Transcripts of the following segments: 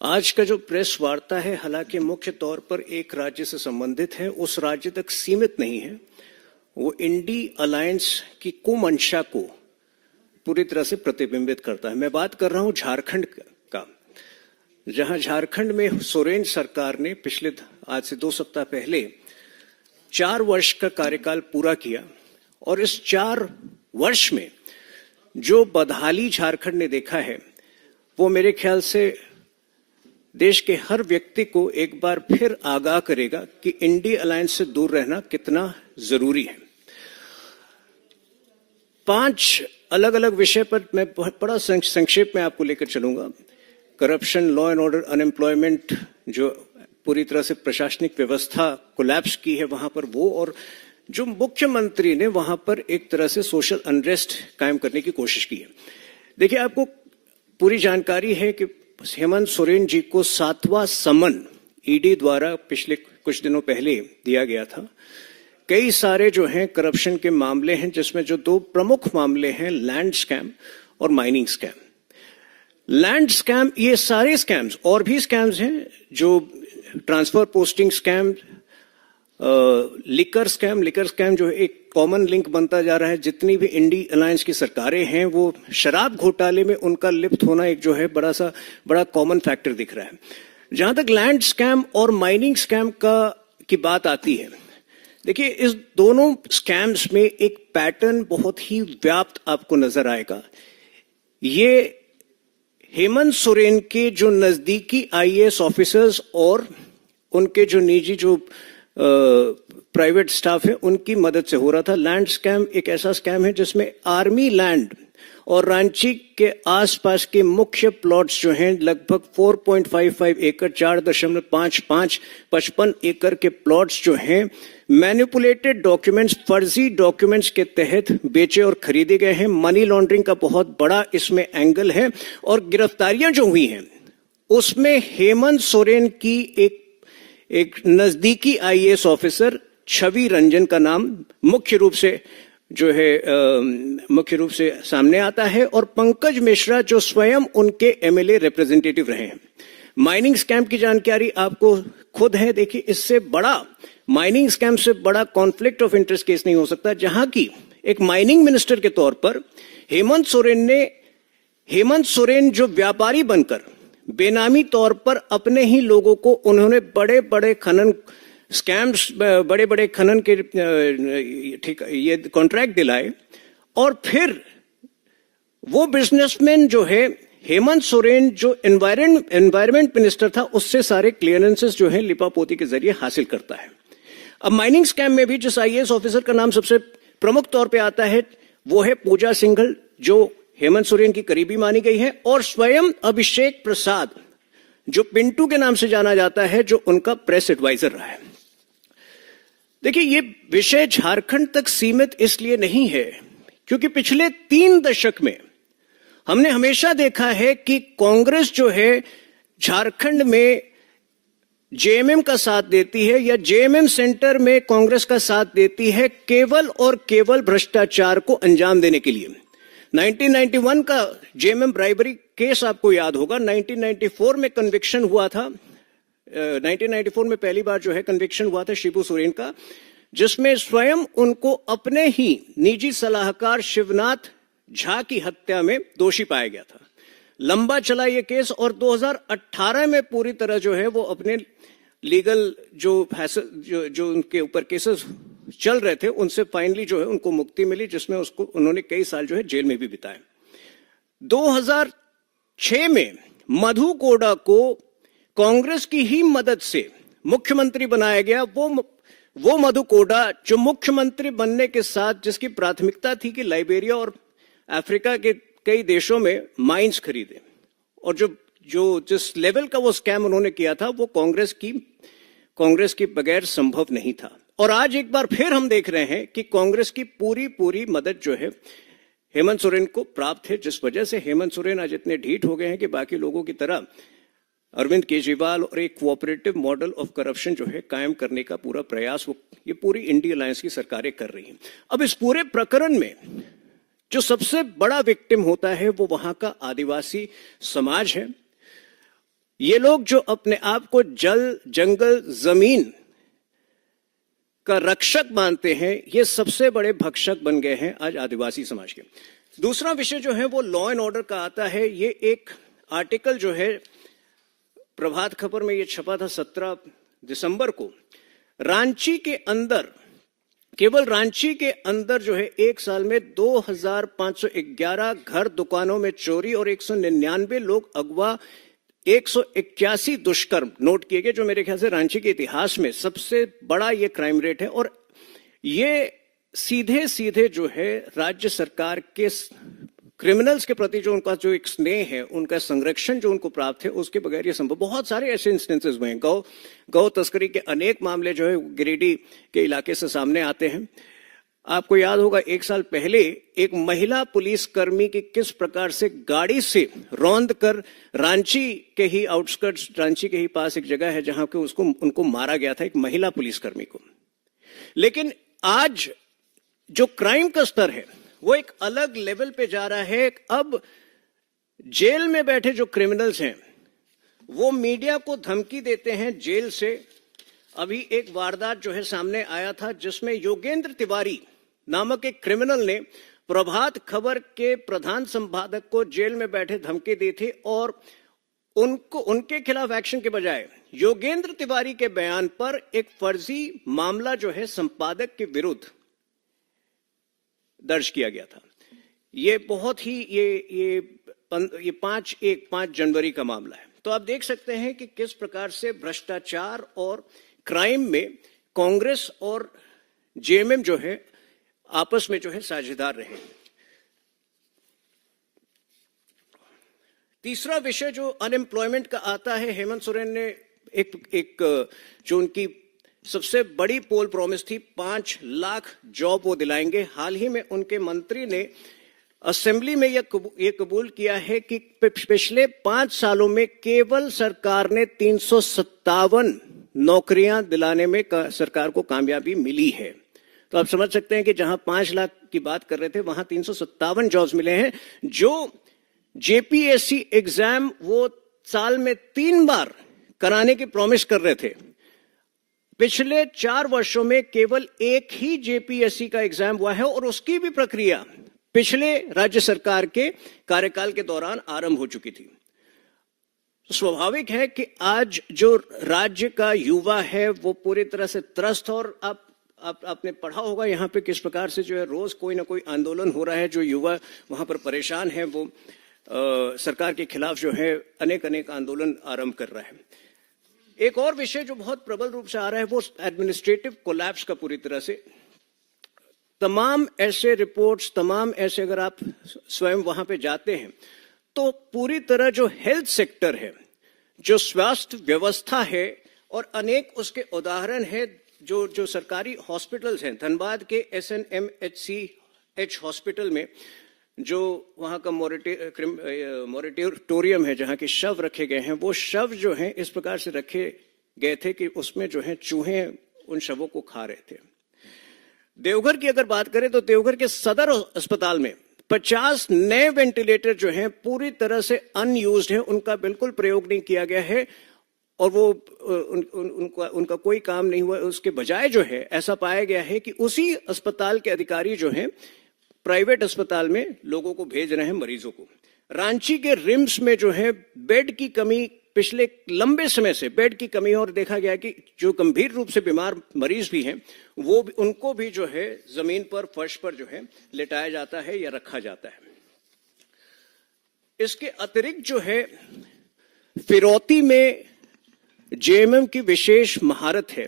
आज का जो प्रेस वार्ता है हालांकि मुख्य तौर पर एक राज्य से संबंधित है, उस राज्य तक सीमित नहीं है। वो इंडी अलायंस की कुमंशा को पूरी तरह से प्रतिबिंबित करता है। मैं बात कर रहा हूं झारखंड का, जहां झारखंड में सोरेन सरकार ने पिछले आज से 2 सप्ताह पहले 4 वर्ष का कार्यकाल पूरा किया और इस 4 वर्ष में जो बदहाली झारखंड ने देखा है वो मेरे ख्याल से देश के हर व्यक्ति को एक बार फिर आगाह करेगा कि इंडी अलायंस से दूर रहना कितना जरूरी है। 5 अलग अलग विषय पर मैं बड़ा संक्षेप में आपको लेकर चलूंगा। Corruption, law and order, unemployment, जो पूरी तरह से प्रशासनिक व्यवस्था कोलैप्स की है वहां पर वो, और जो मुख्यमंत्री ने वहां पर एक तरह से सोशल अनरेस्ट कायम करने की कोशिश की है। देखिए, आपको पूरी जानकारी है कि हेमंत सोरेन जी को 7वां समन ईडी द्वारा पिछले कुछ दिनों पहले दिया गया था। कई सारे जो हैं करप्शन के मामले हैं, जिसमें जो 2 प्रमुख मामले हैं लैंड स्कैम और माइनिंग स्कैम। लैंड स्कैम, ये सारे स्कैम्स और भी स्कैम्स हैं, जो transfer posting scam, liquor scam जो एक कॉमन लिंक बनता जा रहा है। जितनी भी इंडी अलायंस की सरकारें हैं वो शराब घोटाले में उनका लिप्त होना एक जो है बड़ा कॉमन फैक्टर दिख रहा है। जहां तक लैंड स्कैम और माइनिंग स्कैम की बात आती है, देखिए इस दोनों स्कैम्स में एक पैटर्न बहुत ही व्याप्त आपको नजर आएगा। ये हेमंत सोरेन के जो नजदीकी आईएएस ऑफिसर्स और उनके जो निजी जो प्राइवेट स्टाफ है उनकी मदद से हो रहा था। लैंड स्कैम एक ऐसा स्कैम है जिसमें आर्मी लैंड और रांची के आसपास के मुख्य प्लॉट्स जो हैं लगभग 4.55 एकड़ 4.55 एकड़ के प्लॉट्स जो हैं मैनिपुलेटेड डॉक्यूमेंट्स, फर्जी डॉक्यूमेंट्स के तहत बेचे और खरीदे गए हैं। मनी लॉन्ड्रिंग का बहुत बड़ा इसमें एंगल है और गिरफ्तारियां जो हुई हैं उसमें हेमंत सोरेन की एक नजदीकी आईएएस ऑफिसर छवि रंजन का नाम मुख्य रूप से सामने आता है और पंकज मिश्रा जो स्वयं उनके एमएलए रिप्रेजेंटेटिव रहे हैं। माइनिंग स्कैम की जानकारी आपको खुद है। देखिए, इससे बड़ा माइनिंग स्कैम से बड़ा कॉन्फ्लिक्ट ऑफ इंटरेस्ट केस नहीं हो सकता, जहां की एक माइनिंग मिनिस्टर के तौर पर हेमंत सोरेन जो व्यापारी बनकर बेनामी तौर पर अपने ही लोगों को उन्होंने बड़े बड़े खनन के ये कॉन्ट्रैक्ट दिलाए और फिर वो बिजनेसमैन जो है हेमंत सोरेन जो एनवायरमेंट मिनिस्टर था उससे सारे क्लियरेंसेस जो है लिपापोती के जरिए हासिल करता है। अब माइनिंग स्कैम में भी जिस आईएएस ऑफिसर का नाम सबसे प्रमुख तौर पे आता है वो है पूजा सिंघल, जो हेमंत सोरेन की करीबी मानी गई है, और स्वयं अभिषेक प्रसाद जो पिंटू के नाम से जाना जाता है, जो उनका प्रेस एडवाइजर रहा है। देखिए, ये विषय झारखंड तक सीमित इसलिए नहीं है क्योंकि पिछले 3 दशक में हमने हमेशा देखा है कि कांग्रेस जो है झारखंड में जेएमएम का साथ देती है या जेएमएम सेंटर में कांग्रेस का साथ देती है केवल और केवल भ्रष्टाचार को अंजाम देने के लिए। 1991 का जेएमएम ब्राइबरी केस आपको याद होगा। 1994 में कन्विक्शन हुआ था। 1994 में पहली बार जो है कन्विक्शन हुआ था शिबू सोरेन का, जिसमें स्वयं उनको अपने ही निजी सलाहकार शिवनाथ झा की हत्या में दोषी पाया गया था। लंबा चला ये केस और 2018 में पूरी तरह जो है वो अपने लीगल जो उनके ऊपर केसेस चल रहे थे उनसे फाइनली जो है उनको मुक्ति मिली, जिसमें उन्होंने कई साल जो है जेल में भी बिताए। 2006 में मधु कोड़ा को कांग्रेस की ही मदद से मुख्यमंत्री बनाया गया। वो मधु कोड़ा जो मुख्यमंत्री बनने के साथ जिसकी प्राथमिकता थी कि लाइबेरिया और अफ्रीका के कई देशों में माइंस खरीदे, और जिस लेवल का वो स्कैम उन्होंने किया था वो कांग्रेस की बगैर संभव नहीं था। और आज एक बार फिर हम देख रहे हैं कि कांग्रेस की पूरी मदद जो है हेमंत सोरेन को प्राप्त है, जिस वजह से हेमंत सोरेन आज इतने ढीठ हो गए हैं कि बाकी लोगों की तरह अरविंद केजरीवाल और एक कोऑपरेटिव मॉडल ऑफ करप्शन जो है कायम करने का पूरा प्रयास ये पूरी इंडी अलायंस की सरकारें कर रही हैं। अब इस पूरे प्रकरण में जो सबसे बड़ा विक्टिम होता है वो वहां का आदिवासी समाज है। ये लोग जो अपने आप को जल, जंगल, जमीन का रक्षक मानते हैं, ये सबसे बड़े भक्षक बन गए हैं आज आदिवासी समाज के। दूसरा विषय जो है वो लॉ एंड ऑर्डर का आता है। ये एक आर्टिकल जो है प्रभात खबर में ये छपा था 17 दिसंबर को। रांची के अंदर, केवल रांची के अंदर जो है एक साल में 2511 घर दुकानों में चोरी और 199 लोग अगवा, 181 दुष्कर्म नोट किए गए, जो मेरे ख्याल से रांची के इतिहास में सबसे बड़ा ये क्राइम रेट है। और ये सीधे सीधे जो है राज्य सरकार के क्रिमिनल्स के प्रति जो उनका जो एक स्नेह है, उनका संरक्षण जो उनको प्राप्त है, उसके बगैर ये संभव। बहुत सारे ऐसे इंस्टेंसेस हुए हैं। गौ तस्करी के अनेक मामले जो है गिरिडीह के इलाके से सामने आते हैं। आपको याद होगा एक साल पहले एक महिला पुलिसकर्मी की किस प्रकार से गाड़ी से रौंद कर रांची के ही आउटस्कर्ट्स, रांची के ही पास एक जगह है जहां पे उनको मारा गया था, एक महिला पुलिसकर्मी को। लेकिन आज जो क्राइम का स्तर है वो एक अलग लेवल पे जा रहा है। अब जेल में बैठे जो क्रिमिनल्स हैं वो मीडिया को धमकी देते हैं जेल से। अभी एक वारदात जो है सामने आया था जिसमें योगेंद्र तिवारी नामक एक क्रिमिनल ने प्रभात खबर के प्रधान संपादक को जेल में बैठे धमकी दी थी और उनके खिलाफ एक्शन के बजाय योगेंद्र तिवारी के बयान पर एक फर्जी मामला जो है संपादक के विरुद्ध दर्ज किया गया था। ये बहुत ही ये 5 जनवरी का मामला है। तो आप देख सकते हैं कि किस प्रकार से भ्रष्टाचार और क्राइम में कांग्रेस और जेएमएम जो है आपस में जो है साझेदार रहे। तीसरा विषय जो अनएम्प्लॉयमेंट का आता है, हेमंत सोरेन ने एक जो उनकी सबसे बड़ी पोल प्रॉमिस थी, 5 लाख जॉब वो दिलाएंगे। हाल ही में उनके मंत्री ने असेंबली में यह कबूल किया है कि पिछले 5 सालों में केवल सरकार ने 357 नौकरियां दिलाने में सरकार को कामयाबी मिली है। तो आप समझ सकते हैं कि जहां 5 लाख की बात कर रहे थे वहां 357 जॉब्स मिले हैं। जो जेपीएससी एग्जाम वो साल में 3 बार कराने की प्रॉमिस कर रहे थे, पिछले 4 वर्षों में केवल एक ही जेपीएससी का एग्जाम हुआ है और उसकी भी प्रक्रिया पिछले राज्य सरकार के कार्यकाल के दौरान आरंभ हो चुकी थी। स्वाभाविक है कि आज जो राज्य का युवा है वो पूरी तरह से त्रस्त, और आपने पढ़ा होगा यहाँ पे किस प्रकार से जो है रोज कोई ना कोई आंदोलन हो रहा है। जो युवा वहां पर परेशान है वो सरकार के खिलाफ जो है अनेक आंदोलन आरंभ कर रहा है। एक और विषय जो बहुत प्रबल रूप से आ रहा है वो एडमिनिस्ट्रेटिव कोलैप्स का पूरी तरह से। तमाम ऐसे रिपोर्ट्स, तमाम ऐसे अगर आप स्वयं वहां पे जाते हैं तो पूरी तरह जो हेल्थ सेक्टर है, जो स्वास्थ्य व्यवस्था है, और अनेक उसके उदाहरण है। जो सरकारी हॉस्पिटल्स हैं, धनबाद के SNMHCH हॉस्पिटल में जो वहाँ का मोरेटोरियम है जहाँ के शव रखे गए हैं, वो शव जो हैं इस प्रकार से रखे गए थे कि उसमें जो है चूहे उन शवों को खा रहे थे। देवघर की अगर बात करें तो देवघर के सदर अस्पताल में 50 नए वेंटिलेटर जो हैं पूरी तरह से अनयूज्ड हैं, उनका बिल्कुल प्रयोग नहीं किया गया है और वो उनका कोई काम नहीं हुआ। उसके बजाय जो है ऐसा पाया गया है कि उसी अस्पताल के अधिकारी जो हैं प्राइवेट अस्पताल में लोगों को भेज रहे हैं, मरीजों को। रांची के रिम्स में जो है बेड की कमी, पिछले लंबे समय से बेड की कमी, और देखा गया कि जो गंभीर रूप से बीमार मरीज भी हैं वो उनको भी जो है जमीन पर, फर्श पर जो है लेटाया जाता है या रखा जाता है। इसके अतिरिक्त जो है फिरौती में जेएमएम की विशेष महारत है।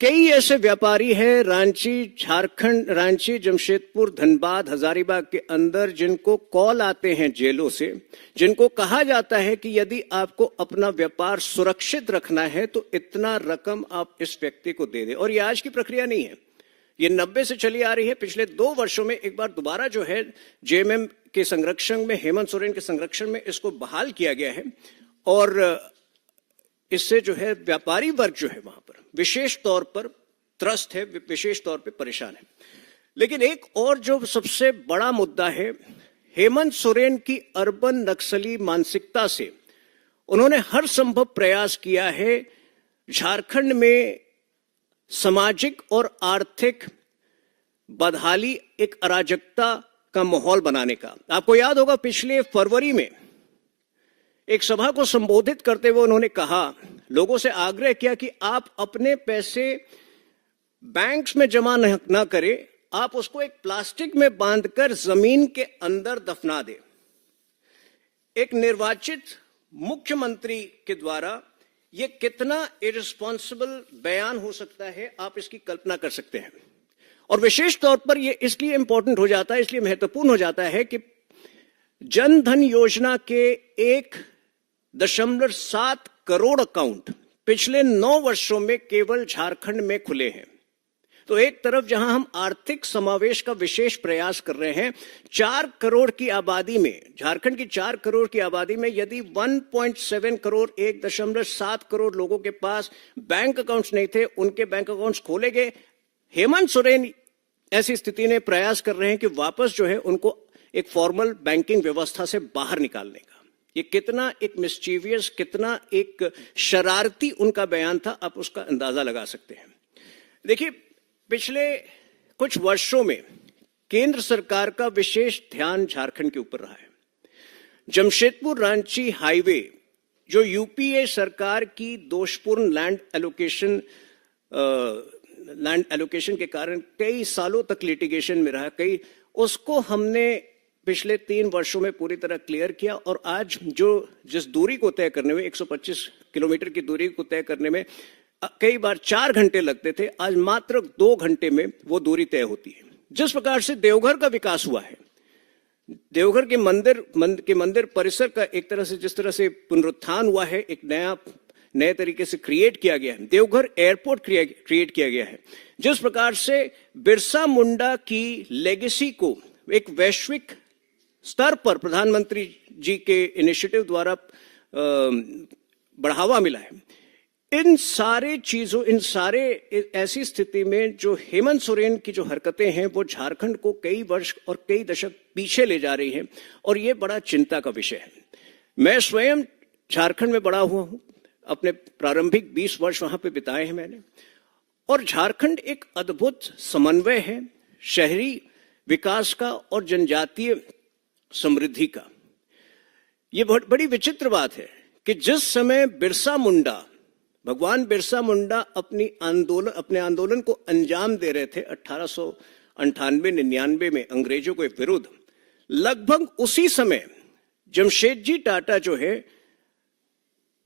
कई ऐसे व्यापारी हैं रांची, झारखंड, रांची, जमशेदपुर, धनबाद, हजारीबाग के अंदर जिनको कॉल आते हैं जेलों से, जिनको कहा जाता है कि यदि आपको अपना व्यापार सुरक्षित रखना है तो इतना रकम आप इस व्यक्ति को दे दें। और ये आज की प्रक्रिया नहीं है, ये 90 से चली आ रही है। पिछले 2 वर्षों में एक बार दोबारा जो है जेएमएम के संरक्षण में, हेमंत सोरेन के संरक्षण में इसको बहाल किया गया है और इससे जो है व्यापारी वर्ग जो है वहां पर विशेष तौर पर त्रस्त है, विशेष तौर पे परेशान है। लेकिन एक और जो सबसे बड़ा मुद्दा है, हेमंत सोरेन की अर्बन नक्सली मानसिकता से उन्होंने हर संभव प्रयास किया है झारखंड में सामाजिक और आर्थिक बदहाली, एक अराजकता का माहौल बनाने का। आपको याद होगा पिछले फरवरी में एक सभा को संबोधित करते हुए उन्होंने कहा, लोगों से आग्रह किया कि आप अपने पैसे बैंक्स में जमा न करें, आप उसको एक प्लास्टिक में बांधकर जमीन के अंदर दफना दें। एक निर्वाचित मुख्यमंत्री के द्वारा यह कितना इररिस्पॉन्सिबल बयान हो सकता है, आप इसकी कल्पना कर सकते हैं। और विशेष तौर पर यह इसलिए इंपॉर्टेंट हो जाता है, इसलिए महत्वपूर्ण हो जाता है कि जन धन योजना के 1.7 करोड़ अकाउंट पिछले 9 वर्षों में केवल झारखंड में खुले हैं। तो एक तरफ जहां हम आर्थिक समावेश का विशेष प्रयास कर रहे हैं, 4 करोड़ की आबादी में, झारखंड की 4 करोड़ की आबादी में यदि 1.7 करोड़ 1.7 करोड़ लोगों के पास बैंक अकाउंट्स नहीं थे, उनके बैंक अकाउंट्स खोले गए। हेमंत सोरेन ऐसी स्थिति में प्रयास कर रहे हैं कि वापस जो है उनको एक फॉर्मल बैंकिंग व्यवस्था से बाहर निकालने का। ये कितना एक मिस्चीवियस, कितना एक शरारती उनका बयान था, आप उसका अंदाजा लगा सकते हैं। देखिए, पिछले कुछ वर्षों में केंद्र सरकार का विशेष ध्यान झारखंड के ऊपर रहा है। जमशेदपुर रांची हाईवे जो यूपीए सरकार की दोषपूर्ण लैंड एलोकेशन के कारण कई सालों तक लिटिगेशन में रहा, उसको हमने पिछले 3 वर्षों में पूरी तरह क्लियर किया। और आज जिस दूरी को तय करने में, 125 किलोमीटर की दूरी को तय करने में कई बार 4 घंटे लगते थे, आज मात्र 2 घंटे में वो दूरी तय होती है। जिस प्रकार से देवघर का विकास हुआ है, देवघर के मंदिर परिसर का एक तरह से जिस तरह से पुनरुत्थान हुआ है, एक नए तरीके से क्रिएट किया गया है, देवघर एयरपोर्ट क्रिएट किया गया है, जिस प्रकार से बिरसा मुंडा की लेगेसी को एक वैश्विक स्तर पर प्रधानमंत्री जी के इनिशिएटिव द्वारा बढ़ावा मिला है, इन सारे ऐसी स्थिति में जो हेमंत सोरेन की जो हरकतें हैं वो झारखंड को कई वर्ष और कई दशक पीछे ले जा रही हैं, और ये बड़ा चिंता का विषय है। मैं स्वयं झारखंड में बड़ा हुआ हूं, अपने प्रारंभिक 20 वर्ष वहां पे बिताए हैं मैंने, और झारखंड एक अद्भुत समन्वय है शहरी विकास का और जनजातीय समृद्धि का। यह बहुत बड़ी विचित्र बात है कि जिस समय भगवान बिरसा मुंडा अपने आंदोलन को अंजाम दे रहे थे 1898-99 में अंग्रेजों के विरुद्ध, लगभग उसी समय जमशेदजी टाटा जो है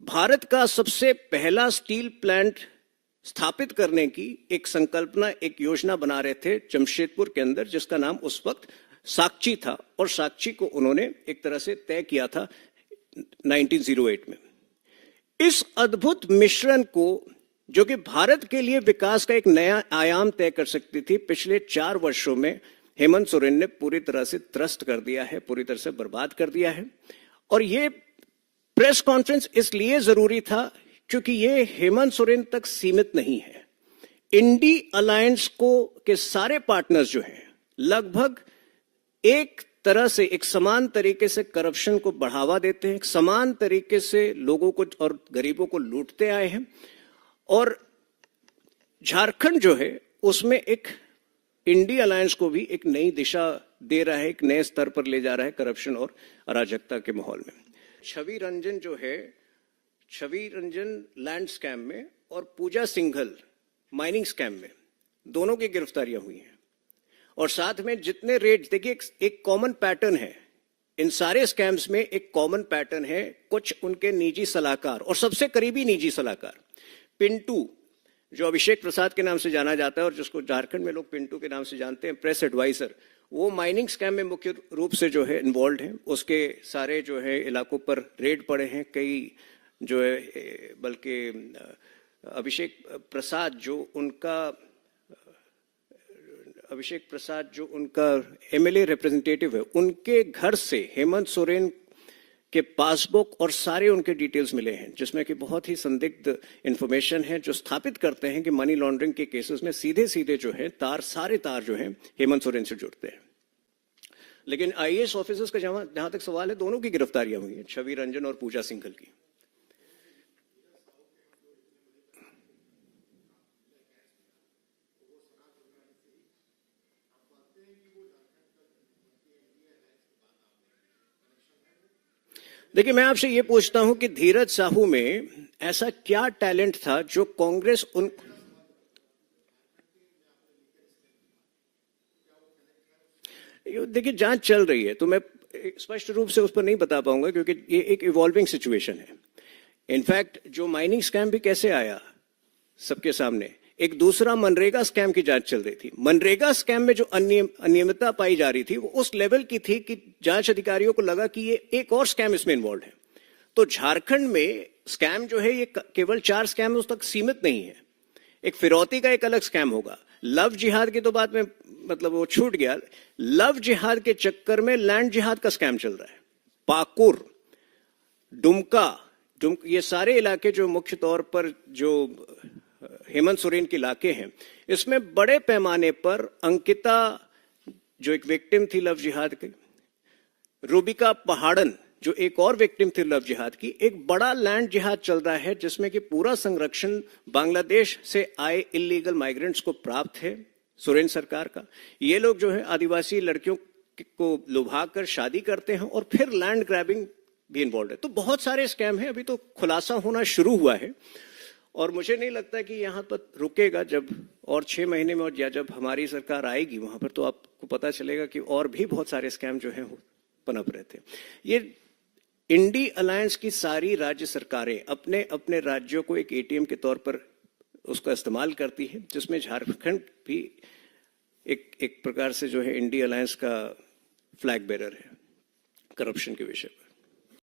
भारत का सबसे पहला स्टील प्लांट स्थापित करने की एक संकल्पना, एक योजना बना रहे थे जमशेदपुर के अंदर, जिसका नाम उस वक्त साक्षी था, और साक्षी को उन्होंने एक तरह से तय किया था 1908 में। इस अद्भुत मिश्रण को, जो कि भारत के लिए विकास का एक नया आयाम तय कर सकती थी, पिछले 4 वर्षों में हेमंत सोरेन ने पूरी तरह से त्रस्त कर दिया है, पूरी तरह से बर्बाद कर दिया है। और ये प्रेस कॉन्फ्रेंस इसलिए जरूरी था क्योंकि ये हेमंत सोरेन तक सीमित नहीं है। इंडी अलायंस के सारे पार्टनर्स जो हैं लगभग एक तरह से एक समान तरीके से करप्शन को बढ़ावा देते हैं, एक समान तरीके से लोगों को और गरीबों को लूटते आए हैं, और झारखंड जो है उसमें एक इंडी अलायंस को भी एक नई दिशा दे रहा है, एक नए स्तर पर ले जा रहा है करप्शन और अराजकता के माहौल में। छवि रंजन लैंड स्कैम में और पूजा सिंघल माइनिंग स्कैम में दोनों की गिरफ्तारियां हुई हैं, और साथ में जितने रेट, देखिए एक कॉमन पैटर्न है इन सारे स्कैम्स में, एक कॉमन पैटर्न है, कुछ उनके निजी सलाहकार और सबसे करीबी निजी सलाहकार पिंटू, जो अभिषेक प्रसाद के नाम से जाना जाता है और जिसको झारखंड में लोग पिंटू के नाम से जानते हैं, प्रेस एडवाइजर, वो माइनिंग स्कैम में मुख्य रूप से जो है इन्वॉल्व हैं। उसके सारे जो है इलाकों पर रेड पड़े हैं, कई जो है, बल्कि अभिषेक प्रसाद जो उनका एमएलए रिप्रेजेंटेटिव है, उनके घर से हेमंत सोरेन के पासबुक और सारे उनके डिटेल्स मिले हैं, जिसमें कि बहुत ही संदिग्ध इंफॉर्मेशन है, जो स्थापित करते हैं कि मनी लॉन्ड्रिंग के केसेस में सीधे जो है सारे तार जो है हेमंत सोरेन से जुड़ते हैं। लेकिन आईएएस ऑफिसर्स का जहां तक सवाल है, दोनों की गिरफ्तारियां हुई हैं, छवि रंजन और पूजा सिंघल की। देखिए, मैं आपसे ये पूछता हूं कि धीरज साहू में ऐसा क्या टैलेंट था जो कांग्रेस उन देखिए, जांच चल रही है तो मैं स्पष्ट रूप से उस पर नहीं बता पाऊंगा क्योंकि ये एक इवॉल्विंग सिचुएशन है। इनफैक्ट जो माइनिंग स्कैम भी कैसे आया सबके सामने, एक दूसरा मनरेगा स्कैम की जांच चल रही थी। मनरेगा स्कैम में जो अनियमितता पाई जा रही थी वो उस लेवल की थी कि जांच अधिकारियों को लगा कि ये एक और स्कैम इसमें इन्वॉल्व है। तो झारखंड में स्कैम जो है ये केवल 4 स्कैम उस तक सीमित नहीं है। एक फिरौती का एक अलग स्कैम होगा। लव जिहाद की तो बात में मतलब वो छूट गया। लव जिहाद के चक्कर में लैंड जिहाद का स्कैम चल रहा है। पाकुर, दुमका, ये सारे इलाके जो मुख्य तौर पर जो हेमंत सोरेन के इलाके हैं, इसमें बड़े पैमाने पर अंकिता जो एक विक्टिम थी लव जिहाद की, रूबिका पहाड़न जो एक और विक्टिम थी लव जिहाद की, एक बड़ा लैंड जिहाद चल रहा है जिसमें कि पूरा संरक्षण बांग्लादेश से आए इलीगल माइग्रेंट्स को प्राप्त है सोरेन सरकार का। ये लोग जो है आदिवासी लड़कियों को लुभाकर शादी करते हैं और फिर लैंड ग्रैबिंग भी इन्वॉल्व है। तो बहुत सारे स्कैम हैं, अभी तो खुलासा होना शुरू हुआ है और मुझे नहीं लगता कि यहाँ पर रुकेगा। जब और 6 महीने में और या जब हमारी सरकार आएगी वहां पर तो आपको पता चलेगा कि और भी बहुत सारे स्कैम जो हैं पनप रहे थे। ये इंडी अलायंस की सारी राज्य सरकारें अपने अपने राज्यों को एक एटीएम के तौर पर उसका इस्तेमाल करती है, जिसमें झारखंड भी एक प्रकार से जो है इंडी अलायंस का फ्लैग बेरर है करप्शन के विषय पर।